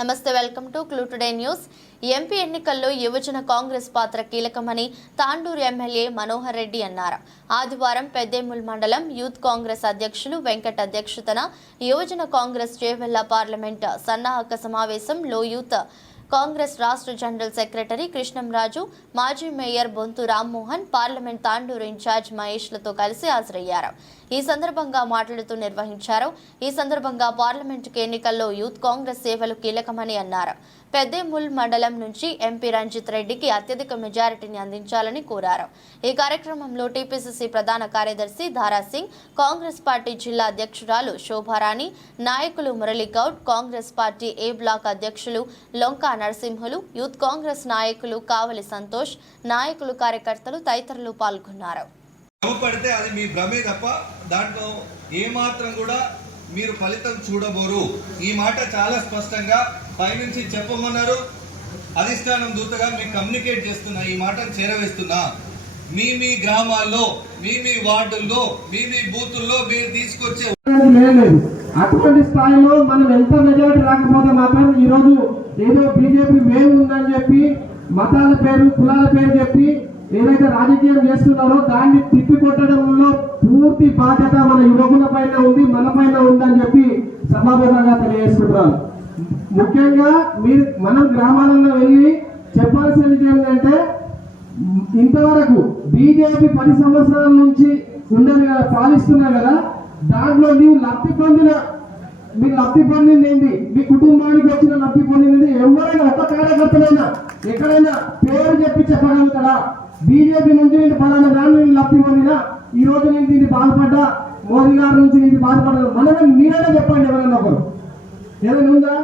నమస్తే, welcome to clue today news. MP ఎన్నికల్లో యువజన కాంగ్రెస్ పాత్ర కీలకమని తాండూరు ఎమ్మెల్యే మనోహర్ రెడ్డి అన్నారు. ఆదివారం పెద్దేముల్ మండలం యూత్ కాంగ్రెస్ అధ్యక్షులు వెంకట్ అధ్యక్షతన యువజన కాంగ్రెస్ చేవెళ్ల పార్లమెంట్ సన్నాహక సమావేశంలో యూత్ కాంగ్రెస్ రాష్ట్ర జనరల్ సెక్రటరీ కృష్ణంరాజు, మాజీ mayor Bonthu Rammohan, parliament Tandur incharge మహేష్లతో కలిసి హాజరయ్యారు. ఈ సందర్భంగా మాట్లాడుతూ నిర్వహించారు. ఈ సందర్భంగా పార్లమెంటుకు ఎన్నికల్లో యూత్ కాంగ్రెస్ సేవలు కీలకమని అన్నారు. పెద్దేముల్ మండలం నుంచి ఎంపీ రంజిత్ రెడ్డికి అత్యధిక మెజారిటీని అందించాలని కోరారు. ఈ కార్యక్రమంలో టీపీసీసీ ప్రధాన కార్యదర్శి ధారాసింగ్, కాంగ్రెస్ పార్టీ జిల్లా అధ్యక్షురాలు శోభారాణి, నాయకులు మురళీగౌడ్, కాంగ్రెస్ పార్టీ ఏ బ్లాక్ అధ్యక్షులు లొంకా నరసింహులు, యూత్ కాంగ్రెస్ నాయకులు కావలి సంతోష్, నాయకులు, కార్యకర్తలు తదితరులు పాల్గొన్నారు. పడితే అది మీ భ్రమే తప్ప దాంట్లో ఏమాత్రం కూడా మీరు ఫలితం చూడబోరు. ఈ మాట చాలా స్పష్టంగా పైనుంచి చెప్పమన్నారు. అధిష్టానం దూతగా మీకు కమ్యూనికేట్ చేస్తున్నా, ఈ మాటను చేరవేస్తున్నా. మీ గ్రామాల్లో, మీ వార్డుల్లో, మీ బూతుల్లో మీరు తీసుకొచ్చే అటువంటి స్థాయిలో మనం ఎంత మెజారిటీ రాకపోతే మాత్రం ఈ రోజు ఏదో బీజేపీ వేవ్ ఉందని చెప్పి మతాల పేరు, కులాల పేరు చెప్పి ఏదైతే రాజకీయం చేస్తున్నారో దాన్ని తిప్పికొట్టడంలో పూర్తి బాధ్యత మన యువకుల పైన ఉంది, మన పైన ఉందని చెప్పి సభాముఖంగా తెలియజేస్తున్నారు. ముఖ్యంగా మనం గ్రామాలలో వెళ్ళి చెప్పాల్సిన విషయం ఏంటంటే, ఇంతవరకు బీజేపీ 10 సంవత్సరాల నుంచి ఉండదు కదా, పాలిస్తున్నా కదా, దాంట్లో మీరు లబ్ధి పొందింది ఏంటి, మీ కుటుంబానికి వచ్చిన లబ్ధి పొందింది ఎవరైనా ఒక కార్యకర్తలైనా ఎక్కడైనా పేరు చెప్పి చెప్పగలుగుతారా? బీజేపీ నుంచి నేను పలానా దాని నుంచి లబ్ధి పొందినా, ఈ రోజు నేను దీన్ని బాధపడ్డా, మోదీ గారి నుంచి నేను బాధపడ్డా, మనమే మీరైనా చెప్పండి. ఎవరైనా ఒకరు ఏదైనా ఉందా?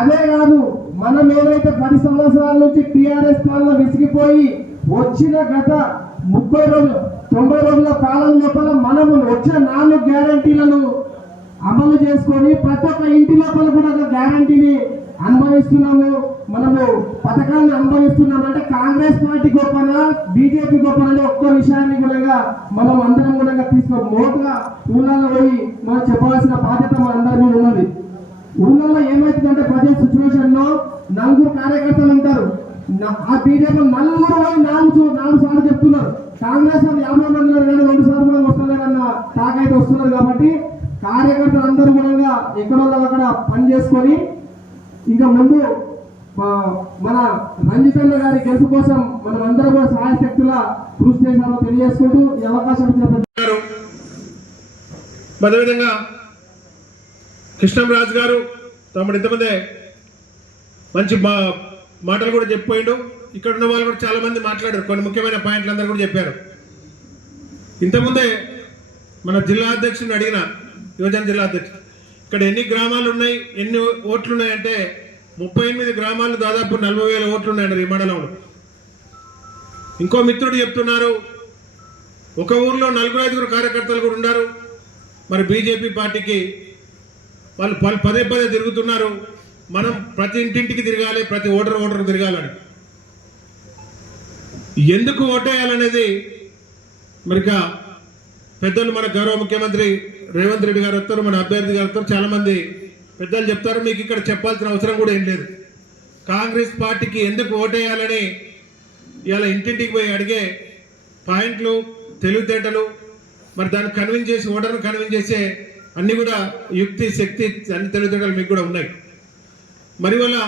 అదే కాదు, మనం ఏదైతే 10 సంవత్సరాల నుంచి టీఆర్ఎస్ పాలన విసిగిపోయి వచ్చిన గత 30 రోజులు 90 రోజుల కాలం లోపల మనము వచ్చే 4 గ్యారంటీలను అమలు చేసుకొని ప్రతి ఒక్క ఇంటి లోపల కూడా ఒక గ్యారంటీని అనుభవిస్తున్నాము, మనము పథకాలను అనుభవిస్తున్నాము. అంటే కాంగ్రెస్ పార్టీ గొప్పనా, బీజేపీ గొప్పనా ఒక్క విషయాన్ని కూడా మనం అందరం కూడా తీసుకొని మోటుగా ఊళ్ళలో పోయి మనం చెప్పవలసిన బాధ్యత మన అందరి మీద ఉన్నది. ఊళ్ళలో ఏమవుతుందంటే ప్రజెంట్ సిచ్యువేషన్ లో 4 కార్యకర్తలు ఉంటారు. ఆ బీజేపీ 4 సార్లు చెప్తున్నారు, కాంగ్రెస్ వాళ్ళు 50 మందిలో కానీ 2 సార్లు కూడా వస్తలేరన్న తాకైతే వస్తున్నారు. కాబట్టి కార్యకర్తలు అందరూ కూడా ఎక్కడో అక్కడ పని చేసుకొని ఇంకా ముందు మన రంజిత్ అన్న గారి గెలుపు కోసం మనం అందరూ కూడా సహాయశక్తుల కృషి చేశారో తెలియజేసుకుంటూ ఈ అవకాశం ఇచ్చిన అదేవిధంగా కృష్ణంరాజు గారు తమ్ముడు ఇంతమంది మంచి మాటలు కూడా చెప్పిపోయిండు. ఇక్కడ ఉన్న వాళ్ళు కూడా చాలా మంది మాట్లాడారు, కొన్ని ముఖ్యమైన పాయింట్లు అందరూ కూడా చెప్పారు. ఇంతకుముందే మన జిల్లా అధ్యక్షుడిని అడిగిన, యువజన జిల్లా అధ్యక్షుడు, ఇక్కడ ఎన్ని గ్రామాలు ఉన్నాయి, ఎన్ని ఓట్లు ఉన్నాయంటే 38 గ్రామాలు, దాదాపు 40,000 ఓట్లు ఉన్నాయండి ఈ మండలంలో. ఇంకో మిత్రుడు చెప్తున్నారు, ఒక ఊర్లో 4-5 కార్యకర్తలు కూడా ఉన్నారు. మరి బీజేపీ పార్టీకి వాళ్ళు పదే తిరుగుతున్నారు. మనం ప్రతి ఇంటింటికి తిరగాలి, ప్రతి ఓటరు తిరగాలని. ఎందుకు ఓటేయాలనేది మరిక పెద్దలు, మన గౌరవ ముఖ్యమంత్రి రేవంత్ రెడ్డి గారు వస్తారు, మన అభ్యర్థి గారు వస్తారు, చాలా మంది పెద్దలు చెప్తారు. మీకు ఇక్కడ చెప్పాల్సిన అవసరం కూడా ఏం లేదు. కాంగ్రెస్ పార్టీకి ఎందుకు ఓటేయాలని ఇవాళ ఇంటింటికి పోయి అడిగే పాయింట్లు, తెలివితేటలు, మరి దాన్ని కన్విన్స్ చేసి, ఓటర్ను కన్విన్స్ చేసే అన్ని కూడా యుక్తి, శక్తి, అన్ని తెలివితేటలు మీకు కూడా ఉన్నాయి. మరి వల్ల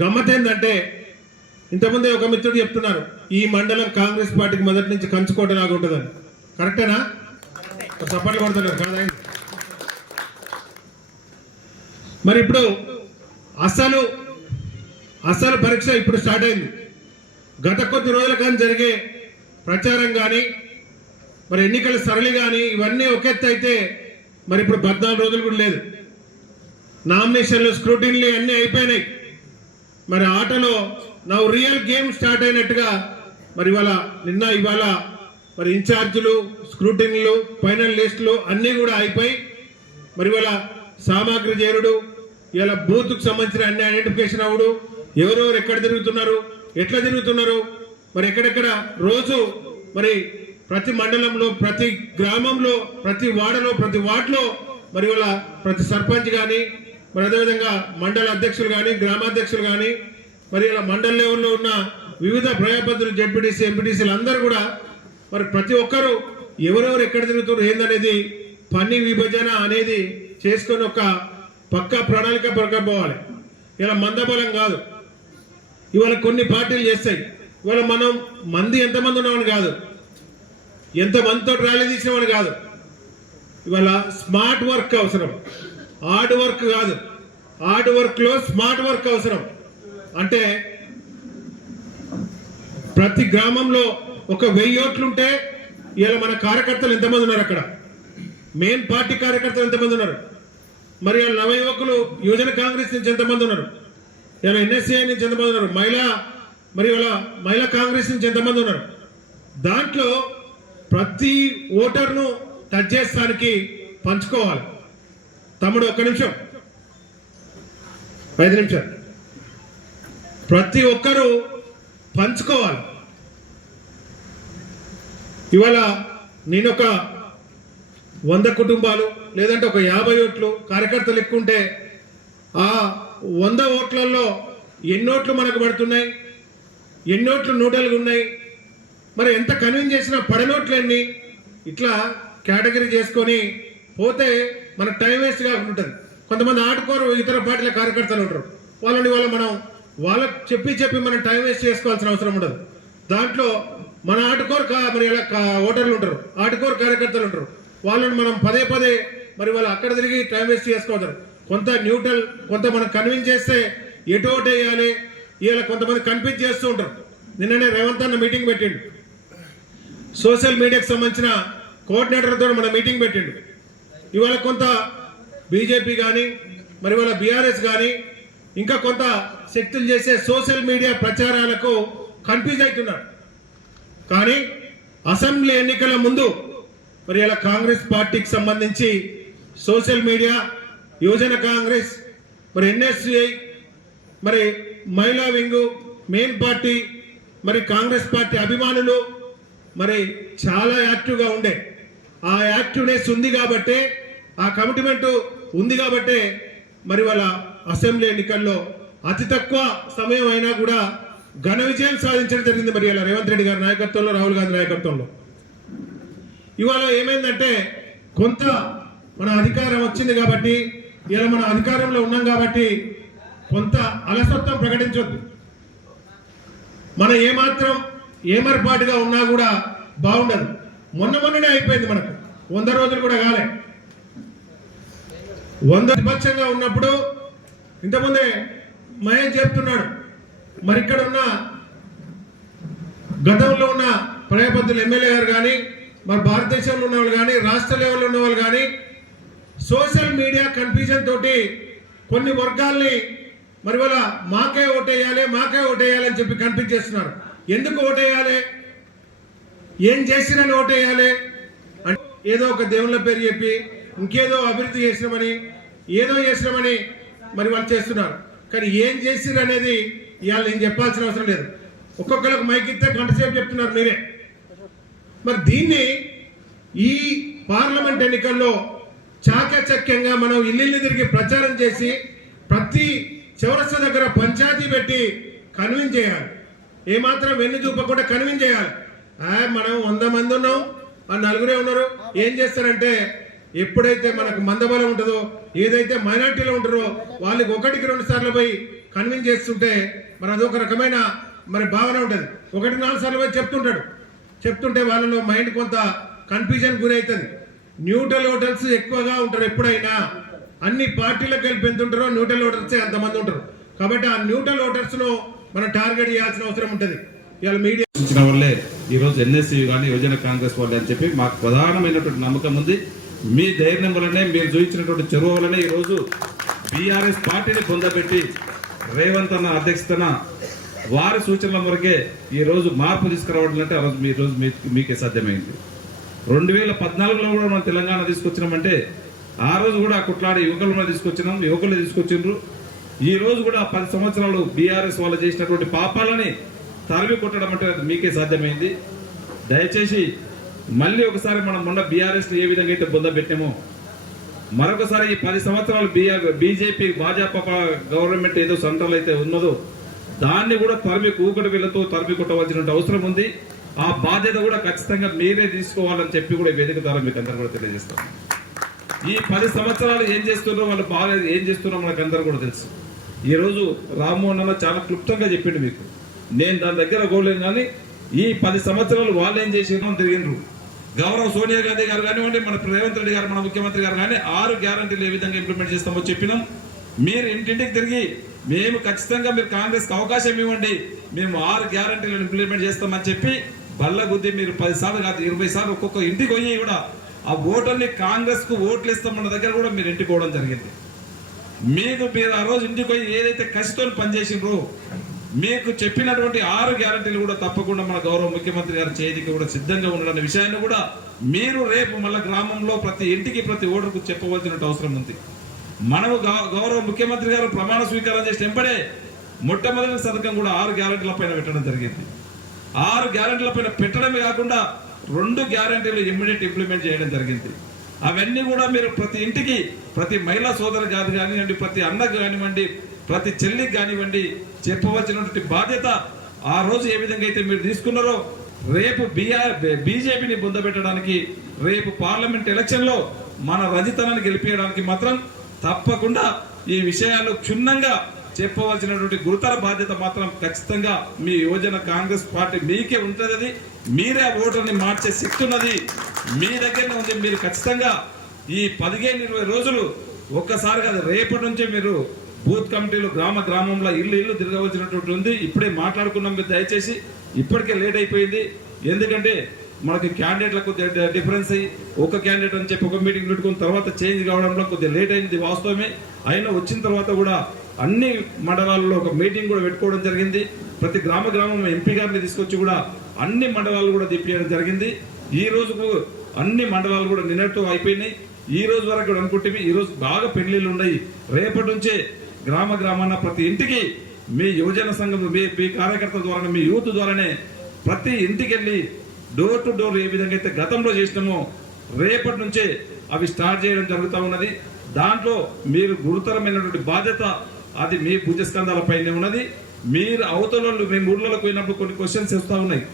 గమ్మత్ ఏంటంటే, ఇంతకుముందే ఒక మిత్రుడు చెప్తున్నారు, ఈ మండలం కాంగ్రెస్ పార్టీకి మొదటి నుంచి కంచుకోవటలాగా ఉంటుందని. కరెక్టేనా? సపోర్ట్ కొడుతున్నారు కదా. మరి ఇప్పుడు అసలు పరీక్ష ఇప్పుడు స్టార్ట్ అయింది. గత కొద్ది రోజుల కానీ జరిగే ప్రచారం కానీ, మరి ఎన్నికల సరళి కానీ, ఇవన్నీ ఒక ఎత్తు అయితే, మరి ఇప్పుడు 14 రోజులు కూడా లేదు. నామినేషన్లు, స్క్రూటిన్లు అన్నీ అయిపోయినాయి. మరి ఆటలో నా రియల్ గేమ్ స్టార్ట్ అయినట్టుగా మరి ఇవాళ మరి ఇన్ఛార్జీలు, స్క్రూటిన్లు, ఫైనల్ లిస్టులు అన్నీ కూడా అయిపోయి, మరి ఇవాళ సామాగ్రి చేరుడు, ఇలా బూత్కు సంబంధించిన అన్ని ఐడెంటిఫికేషన్ అవ్వడు, ఎవరెవరు ఎక్కడ తిరుగుతున్నారు, ఎట్లా తిరుగుతున్నారు, మరి ఎక్కడెక్కడ రోజు మరి ప్రతి మండలంలో, ప్రతి గ్రామంలో, ప్రతి వార్డులో, ప్రతి వార్డులో మరి ప్రతి సర్పంచ్ కానీ మరి అదేవిధంగా మండల అధ్యక్షులు కానీ గ్రామాధ్యక్షులు కానీ మరి ఇలా మండల లెవెల్లో ఉన్న వివిధ ప్రజాప్రతినిధులు జెడ్పీటీసీ ఎంపీటీసీలు అందరూ కూడా మరి ప్రతి ఒక్కరూ ఎవరెవరు ఎక్కడ తిరుగుతారు ఏందనేది పని విభజన అనేది చేసుకొని ఒక పక్కా ప్రణాళిక పోవాలి. ఇలా మందబలం కాదు, ఇవాళ కొన్ని పార్టీలు చేస్తాయి. ఇవాళ మనం మంది ఎంతమంది ఉన్నామని కాదు, ఎంతమందితో ర్యాలీ తీసినామని కాదు. ఇవాళ స్మార్ట్ వర్క్ అవసరం, హార్డ్ వర్క్ కాదు. హార్డ్ వర్క్ లో స్మార్ట్ వర్క్ అవసరం. అంటే ప్రతి గ్రామంలో ఒక 1000 ఓట్లుంటే ఇలా మన కార్యకర్తలు ఎంతమంది ఉన్నారు, అక్కడ మెయిన్ పార్టీ కార్యకర్తలు ఎంతమంది ఉన్నారు, మరి ఇలా నవ యువకులు యువజన కాంగ్రెస్ నుంచి ఎంతమంది ఉన్నారు, ఇలా ఎన్ఎస్సీఐ నుంచి ఎంతమంది ఉన్నారు, మరి ఇలా మహిళా కాంగ్రెస్ నుంచి ఎంతమంది ఉన్నారు. దాంట్లో ప్రతి ఓటర్ను టచ్ చేస్తానికి పంచుకోవాలి. తమ్ముడు 1 నిమిషం, 5 నిమిషాలు, ప్రతి ఒక్కరూ పంచుకోవాలి. ఇవాళ నేను ఒక 100 కుటుంబాలు లేదంటే ఒక 50 ఓట్లు కార్యకర్తలు ఎక్కుంటే ఆ 100 ఓట్లలో ఎన్ని ఓట్లు మనకు పడుతున్నాయి, ఎన్ని ఓట్లు న్యూట్రల్గా ఉన్నాయి, మరి ఎంత కన్విన్స్ చేసినా పడనోట్లు ఎన్ని, ఇట్లా కేటగిరీ చేసుకొని పోతే మన టైం వేస్ట్ కాకుండా ఉంటుంది. కొంతమంది ఆడుకోరు, ఇతర పార్టీల కార్యకర్తలు ఉంటారు, వాళ్ళకి చెప్పి మనం టైం వేస్ట్ చేసుకోవాల్సిన అవసరం ఉండదు. దాంట్లో మన ఆటుకోరు మరి ఇలా ఓటర్లు ఉంటారు, ఆటుకోరు కార్యకర్తలు ఉంటారు, వాళ్ళని మనం పదే మరి వాళ్ళు అక్కడ తిరిగి టైం వేస్ట్ చేసుకోవద్దు. కొంత న్యూట్రల్, కొంత మనం కన్విన్స్ చేస్తే ఎటు ఓటు వేయాలి, ఇలా కొంతమంది కన్ఫ్యూజ్ చేస్తూ ఉంటారు. నిన్ననే రేవంత్ అన్న మీటింగ్ పెట్టిండు, సోషల్ మీడియాకి సంబంధించిన కోఆర్డినేటర్తో మన మీటింగ్ పెట్టిండు. ఇవాళ కొంత బీజేపీ కానీ మరి ఇవాళ బీఆర్ఎస్ కానీ ఇంకా కొంత శక్తులు చేసే సోషల్ మీడియా ప్రచారాలకు కన్ఫ్యూజ్ అవుతున్నారు. కానీ అసెంబ్లీ ఎన్నికల ముందు మరి ఇలా కాంగ్రెస్ పార్టీకి సంబంధించి సోషల్ మీడియా, యువజన కాంగ్రెస్, మరి ఎన్ఎస్సిఐ, మరి మహిళా వింగు, మెయిన్ పార్టీ, మరి కాంగ్రెస్ పార్టీ అభిమానులు మరి చాలా యాక్టివ్గా ఉండే. ఆ యాక్టివ్నెస్ ఉంది కాబట్టే, ఆ కమిట్మెంట్ ఉంది కాబట్టే మరి వాళ్ళ అసెంబ్లీ ఎన్నికల్లో అతి తక్కువ సమయం అయినా కూడా ఘన విజయం సాధించడం జరిగింది. మరి ఇలా రేవంత్ రెడ్డి గారి నాయకత్వంలో, రాహుల్ గాంధీ నాయకత్వంలో. ఇవాళ ఏమైందంటే కొంత మన అధికారం వచ్చింది కాబట్టి, ఇలా మన అధికారంలో ఉన్నాం కాబట్టి కొంత అలసత్వం ప్రకటించొద్దు. మన ఏమాత్రం ఏమర్పాటుగా ఉన్నా కూడా బాగుండదు. మొన్ననే అయిపోయింది, మనకు 100 రోజులు కూడా కాలే. 100 విపక్షంగా ఉన్నప్పుడు ఇంతకుముందే మహేష్ చెప్తున్నాడు, మరి ఇక్కడ ఉన్న గతంలో ఉన్న ప్రజాప్రతినిధులు ఎమ్మెల్యే గారు కానీ, మరి భారతదేశంలో ఉన్న వాళ్ళు కానీ, రాష్ట్ర లెవెల్లో ఉన్న వాళ్ళు కానీ సోషల్ మీడియా కన్ఫ్యూజన్ తోటి కొన్ని వర్గాల్ని మరి వాళ్ళ మాకే ఓటేయాలి అని చెప్పి కన్ఫ్యూజ్ చేస్తున్నారు. ఎందుకు ఓటేయాలి, ఏం చేసినని ఓటేయాలి అంటే ఏదో ఒక దేవుళ్ళ పేరు చెప్పి ఇంకేదో అభివృద్ధి చేసినామని, ఏదో చేసినామని మరి వాళ్ళు చేస్తున్నారు. కానీ ఏం చేసిరు అనేది ఇవాళ నేను చెప్పాల్సిన అవసరం లేదు. ఒక్కొక్కరికి మైక్ ఇస్తే గంట సేపు చెప్తున్నారు మీరే. మరి దీన్ని ఈ పార్లమెంట్ ఎన్నికల్లో చాకచక్యంగా మనం ఇల్లు తిరిగి ప్రచారం చేసి ప్రతి చౌరస్తా దగ్గర పంచాయతీ పెట్టి కన్విన్స్ చేయాలి. ఏమాత్రం వెన్ను చూపకుండా కన్విన్స్ చేయాలి. మనం 100 మంది ఉన్నాం, ఆ 4 ఉన్నారు. ఏం చేస్తారంటే ఎప్పుడైతే మనకు మందబలం ఉంటుందో, ఏదైతే మైనార్టీలో ఉంటారో వాళ్ళకి 1కి 2 సార్లు పోయి కన్విన్స్ చేస్తుంటే మరి అదొక రకమైన మరి భావన ఉంటుంది. 1-4 సార్లు పోయి చెప్తుంటే వాళ్ళలో మైండ్ కొంత కన్ఫ్యూజన్ గురవుతుంది. న్యూట్రల్ ఓటర్స్ ఎక్కువగా ఉంటారు. ఎప్పుడైనా అన్ని పార్టీలకు కలిపి ఎంత ఉంటారో న్యూట్రల్ ఓటర్స్ అంతమంది ఉంటారు. కాబట్టి ఆ న్యూట్రల్ ఓటర్స్ ను మనం టార్గెట్ చేయాల్సిన అవసరం ఉంటుంది. ఇవాళ మీడియా వల్లే ఈరోజు ఎన్ఎస్సీ కానీ యువజన కాంగ్రెస్ వాళ్ళే అని చెప్పి మాకు ప్రధానమైనటువంటి నమ్మకం ఉంది. మీ ధైర్యం వల్లనే, మీరు చూపించినటువంటి చొరవ వల్లనే ఈరోజు బీఆర్ఎస్ పార్టీని పొందబెట్టి రేవంత్ అన్న అధ్యక్షతన వారి సూచనల వరకే ఈరోజు మార్పు తీసుకురావడం అంటే ఆ రోజు మీకే సాధ్యమైంది. 2014లో కూడా మనం తెలంగాణ తీసుకొచ్చినామంటే ఆ రోజు కూడా కుట్లాడి యువకులను తీసుకొచ్చినాం, యువకులు తీసుకొచ్చిండ్రు. ఈ రోజు కూడా 10 సంవత్సరాలు బీఆర్ఎస్ వాళ్ళు చేసినటువంటి పాపాలని తరిమి కొట్టడం అంటే మీకే సాధ్యమైంది. దయచేసి మళ్ళీ ఒకసారి మనం మొన్న బీఆర్ఎస్ ఏ విధంగా అయితే పొందబెట్టామో మరొకసారి ఈ 10 సంవత్సరాలు బీజేపీ భాజపా గవర్నమెంట్ ఏదో సెంట్రల్ అయితే ఉన్నదో దాన్ని కూడా తరిమి కూకటి వీళ్ళతో తరిమి కొట్టవలసిన అవసరం ఉంది. ఆ బాధ్యత కూడా ఖచ్చితంగా మీరే తీసుకోవాలని చెప్పి కూడా వేదిక ద్వారా మీకు అందరూ కూడా తెలియజేస్తాం. ఈ 10 సంవత్సరాలు ఏం చేస్తున్నారో వాళ్ళు బాగా ఏం చేస్తున్నారో మనకు అందరూ కూడా తెలుసు. ఈ రోజు రామ్మోహన్ అన్న చాలా క్లుప్తంగా చెప్పిండు మీకు, నేను దాని దగ్గర పోలేను. కానీ ఈ 10 సంవత్సరాలు వాళ్ళు ఏం చేసినారో తిరిగినరు. గౌరవ సోనియా గాంధీ గారు కానివ్వండి, మన రేవంత్ రెడ్డి గారు మన ముఖ్యమంత్రి గారు కానీ 6 గ్యారంటీలు ఏ విధంగా ఇంప్లిమెంట్ చేస్తామో చెప్పినాం. మీరు ఇంటింటికి తిరిగి మేము ఖచ్చితంగా మీరు కాంగ్రెస్కి అవకాశం ఇవ్వండి, మేము 6 గ్యారంటీలను ఇంప్లిమెంట్ చేస్తామని చెప్పి బల్ల గుద్ది మీరు 10 సార్లు కాదు 20 సార్లు ఒక్కొక్క ఇంటికి పోయి కూడా ఆ ఓటర్ని కాంగ్రెస్ కు ఓట్లు ఇస్తామన్న దగ్గర కూడా మీరు ఇంటికి పోవడం జరిగింది. మీరు ఆ రోజు ఇంటికి పోయి ఏదైతే కసితో పనిచేసిండ్రో మీకు చెప్పినటువంటి 6 గ్యారంటీలు కూడా తప్పకుండా మన గౌరవ ముఖ్యమంత్రి గారి చేతికి కూడా సిద్ధంగా ఉండడం విషయాన్ని కూడా మీరు రేపు మళ్ళా గ్రామంలో ప్రతి ఇంటికి ప్రతి ఓటర్కు చెప్పవలసిన అవసరం ఉంది. మనము గౌరవ ముఖ్యమంత్రి గారు ప్రమాణ స్వీకారం చేసిన వెంబడే మొట్టమొదటి సంతకం కూడా 6 గ్యారంటీల పైన పెట్టడం జరిగింది. 6 గ్యారంటీల పైన పెట్టడమే కాకుండా 2 గ్యారంటీలు ఇమ్మీడియట్ ఇంప్లిమెంట్ చేయడం జరిగింది. అవన్నీ కూడా మీరు ప్రతి ఇంటికి ప్రతి మహిళా సోదరు కానివ్వండి, ప్రతి అన్నకు కానివ్వండి, ప్రతి చెల్లికి కానివ్వండి చెప్పవలసినటువంటి బాధ్యత ఆ రోజు ఏ విధంగా అయితే మీరు తీసుకున్నారో రేపు బీజేపీని బొందబెట్టడానికి రేపు పార్లమెంట్ ఎలక్షన్ లో మన రజితనాన్ని గెలిపించడానికి మాత్రం తప్పకుండా ఈ విషయాలు క్షుణ్ణంగా చెప్పవలసినటువంటి గురుతర బాధ్యత మాత్రం ఖచ్చితంగా మీ యువజన కాంగ్రెస్ పార్టీ మీకే ఉంటుంది. మీరే ఓటర్ని మార్చే శక్తి ఉన్నది మీ దగ్గరనే ఉంది. మీరు ఖచ్చితంగా ఈ 15-20 రోజులు ఒక్కసారి కాదు, రేపటి నుంచే మీరు బూత్ కమిటీలు గ్రామంలో ఇల్లు తిరగవలసినటువంటి ఉంది. ఇప్పుడే మాట్లాడుకున్నాం, మీరు దయచేసి ఇప్పటికే లేట్ అయిపోయింది. ఎందుకంటే మనకి క్యాండిడేట్లకు డిఫరెన్స్ అయ్యి ఒక క్యాండిడేట్ అని చెప్పి ఒక మీటింగ్ పెట్టుకున్న తర్వాత చేంజ్ కావడంలో కొద్దిగా లేట్ అయింది వాస్తవమే. అయినా వచ్చిన తర్వాత కూడా అన్ని మండలాల్లో ఒక మీటింగ్ కూడా పెట్టుకోవడం జరిగింది. ప్రతి గ్రామం ఎంపీ గారిని తీసుకొచ్చి కూడా అన్ని మండలాలు కూడా తిప్పియడం జరిగింది. ఈ రోజుకు అన్ని మండలాలు కూడా నిన్నటితో అయిపోయినాయి. ఈ రోజు వరకు అనుకుంటే ఈ రోజు బాగా పెళ్లిళ్ళు ఉన్నాయి. రేపటి నుంచే గ్రామాన ప్రతి ఇంటికి మీ యువజన సంఘం మీ కార్యకర్తల ద్వారా మీ యూత్ ద్వారానే ప్రతి ఇంటికి వెళ్ళి డోర్ టు డోర్ ఏ విధంగా అయితే గతంలో చేసినామో రేపటి నుంచే అవి స్టార్ట్ చేయడం జరుగుతూ ఉన్నది. దాంట్లో మీరు గురుతరమైనటువంటి బాధ్యత అది మీ భుజస్కంధాలపైనే ఉన్నది. మీరు అవతల మేము ఊర్లలో పోయినప్పుడు కొన్ని క్వశ్చన్స్ వస్తూ ఉన్నాయి.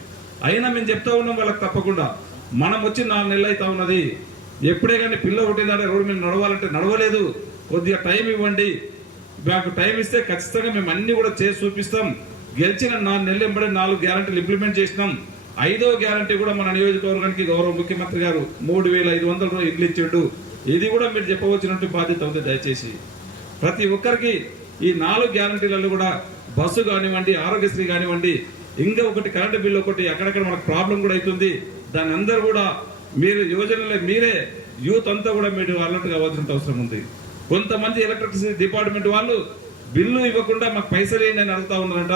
అయినా మేము చెప్తా ఉన్నాం వాళ్ళకి తప్పకుండా మనం వచ్చి 4 నెలలు అవుతా ఉన్నది. ఎప్పుడే కానీ పిల్ల పుట్టిందంటే రోడ్డు మీద నడవాలంటే నడవలేదు, కొద్దిగా టైం ఇవ్వండి, మాకు టైం ఇస్తే ఖచ్చితంగా మేము అన్ని కూడా చేసి చూపిస్తాం. గెలిచిన 4 నెలలు వెంబడే 4 గ్యారంటీలు ఇంప్లిమెంట్ చేసినాం. 5వ గ్యారంటీ కూడా మన నియోజకవర్గానికి గౌరవ ముఖ్యమంత్రి గారు 3,500 ఇల్లు ఇచ్చిండు. ఇది కూడా మీరు చెప్పవలసినటువంటి బాధ్యత ఉంది. దయచేసి ప్రతి ఒక్కరికి ఈ 4 గ్యారంటీలలో కూడా బస్సు కానివ్వండి, ఆరోగ్యశ్రీ కానివ్వండి, ఇంకా ఒకటి కరెంటు బిల్లు ఒకటి అక్కడక్కడ మనకు ప్రాబ్లం కూడా అవుతుంది. దాని అందరూ కూడా మీరు యోజనలో మీరే యూత్ అంతా కూడా మీరు అలర్ట్ కావాల్సిన అవసరం ఉంది. కొంతమంది ఎలక్ట్రిసిటీ డిపార్ట్మెంట్ వాళ్ళు బిల్లు ఇవ్వకుండా మాకు పైసలు ఏంటి అని అడుగుతా ఉన్నారంట.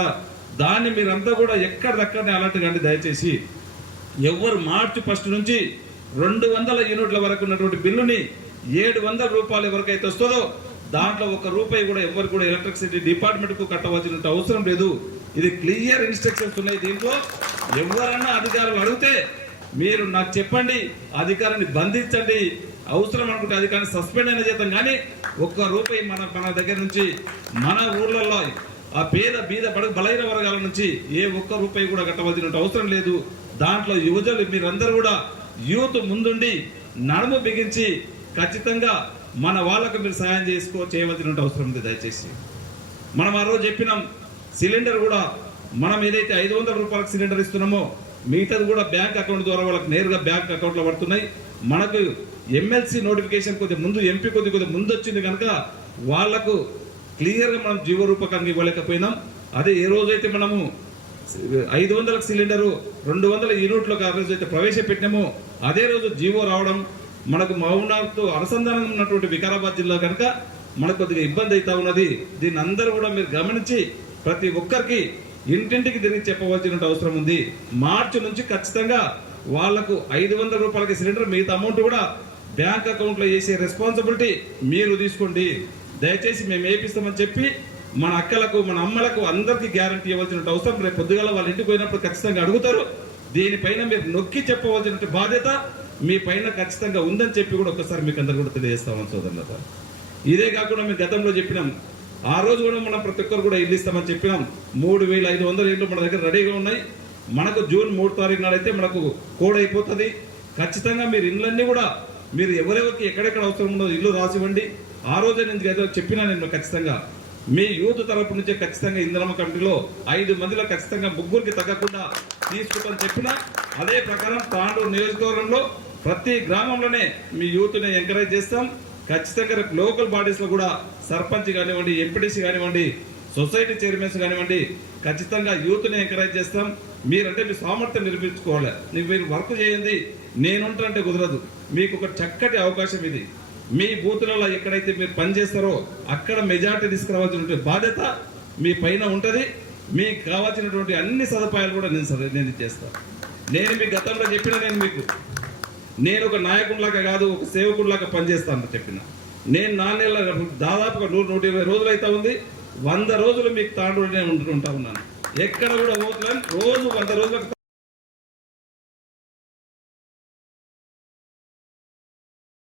దాన్ని మీరంతా కూడా ఎక్కడిదక్కడనే అలర్ట్ కండి. దయచేసి ఎవరు మార్చి 1 నుంచి 200 యూనిట్ల వరకు ఉన్నటువంటి బిల్లుని 700 రూపాయల వరకు అయితే వస్తుందో దాంట్లో ₹1 కూడా ఎవరు కూడా ఎలక్ట్రిసిటీ డిపార్ట్మెంట్ కు కట్టవలసిన అవసరం లేదు. ఇది క్లియర్ ఇన్స్ట్రక్షన్స్ ఉన్నాయి. దీంట్లో ఎవరన్నా అధికారులు అడిగితే మీరు నాకు చెప్పండి, అధికారాన్ని బంధించండి, అవసరం అనుకుంటే అధికారాన్ని సస్పెండ్ అయిన చేద్దాం. కానీ ₹1 మన దగ్గర నుంచి మన ఊర్లలో ఆ బీద బలైన వర్గాల నుంచి ఏ ₹1 కూడా కట్టవలసిన అవసరం లేదు. దాంట్లో యువజనులు మీరందరూ కూడా యూత్ ముందుండి నడుము బిగించి ఖచ్చితంగా మన వాళ్ళకు మీరు సహాయం చేయవలసిన అవసరం ఉంది. దయచేసి మనం ఆ రోజు చెప్పినాం, సిలిండర్ కూడా మనం ఏదైతే ₹500 సిలిండర్ ఇస్తున్నామో మిగతాది కూడా బ్యాంక్ అకౌంట్ ద్వారా వాళ్ళకి నేరుగా బ్యాంక్ అకౌంట్లో పడుతున్నాయి. మనకు ఎమ్మెల్సీ నోటిఫికేషన్ కొద్దిగా ముందు, ఎంపీ కొద్దిగా ముందు వచ్చింది కనుక వాళ్లకు క్లియర్గా మనం జీవో రూపకంగా ఇవ్వలేకపోయినాం. అదే ఏ రోజైతే మనము 500 సిలిండరు 200 యూనిట్లకు ఆ రోజు అయితే ప్రవేశపెట్టినామో అదే రోజు జీవో రావడం మనకు మౌనాతో అనుసంధానం ఉన్నటువంటి వికారాబాద్ జిల్లా కనుక మనకు కొద్దిగా ఇబ్బంది అవుతా ఉన్నది. దీన్ని అందరూ కూడా మీరు గమనించి ప్రతి ఒక్కరికి ఇంటింటికి తిరిగి చెప్పవలసిన అవసరం ఉంది. మార్చి నుంచి ఖచ్చితంగా వాళ్లకు ₹500 సిలిండర్ మిగతా అమౌంట్ కూడా బ్యాంక్ అకౌంట్ లో వేసే రెస్పాన్సిబిలిటీ మీరు తీసుకోండి. దయచేసి మేము వేపిస్తామని చెప్పి మన అక్కలకు మన అమ్మలకు అందరికీ గ్యారంటీ ఇవ్వాల్సిన అవసరం. రేపు పొద్దుగాల వాళ్ళ ఇంటికి పోయినప్పుడు ఖచ్చితంగా అడుగుతారు. దీనిపైన మీరు నొక్కి చెప్పవలసిన బాధ్యత మీ పైన ఖచ్చితంగా ఉందని చెప్పి కూడా ఒక్కసారి మీకు అందరు కూడా తెలియజేస్తామని సోదరులారా. ఇదే కాకుండా మేము గతంలో చెప్పినాం, ఆ రోజు కూడా మనం ప్రతి ఒక్కరు కూడా ఇల్లు ఇస్తామని చెప్పినాం. 3,500 ఇల్లు మన దగ్గర రెడీగా ఉన్నాయి. మనకు జూన్ 3 తారీఖు నాడైతే మనకు కోడ్ అయిపోతుంది. ఖచ్చితంగా మీరు ఇళ్ళన్నీ కూడా మీరు ఎవరెవరికి ఎక్కడెక్కడ అవసరం ఉన్నదో ఇల్లు రాసివ్వండి. ఆ రోజే నేను చెప్పినా, నేను ఖచ్చితంగా మీ యూత్ తరపు నుంచే ఖచ్చితంగా ఇందిరమ్మ కమిటీలో 5 మందిలో ఖచ్చితంగా 3కి తగ్గకుండా తీసుకుంటామని చెప్పినా, అదే ప్రకారం తాండూరు నియోజకవర్గంలో ప్రతి గ్రామంలోనే మీ యూత్ని ఎంకరేజ్ చేస్తాం. ఖచ్చితంగా రేపు లోకల్ బాడీస్ లో కూడా సర్పంచ్ కానివ్వండి, ఎంపీటీసీ కానివ్వండి, సొసైటీ చైర్మన్స్ కానివ్వండి, ఖచ్చితంగా యూత్ని ఎంకరేజ్ చేస్తాం. మీరంటే మీ సామర్థ్యం నిరూపించుకోవాలి. మీరు వర్క్ చేయండి, నేనుంటానంటే కుదరదు. మీకు ఒక చక్కటి అవకాశం ఇది. మీ బూతులలో ఎక్కడైతే మీరు పనిచేస్తారో అక్కడ మెజార్టీ తీసుకురావాల్సిన బాధ్యత మీ పైన ఉంటుంది. మీకు కావాల్సినటువంటి అన్ని సదుపాయాలు కూడా నేను చేస్తాను. నేను మీ గతంలో చెప్పిన, నేను ఒక నాయకుడిలాగా కాదు, ఒక సేవకుడిలాగా పనిచేస్తాను చెప్పిన. నేను 4 నెలల దాదాపుగా 100-120 రోజులు అయితే ఉంది. 100 రోజులు మీకు తాండూరునే ఉంటా ఉన్నాను. ఎక్కడ కూడా రోజు 100 రోజులకు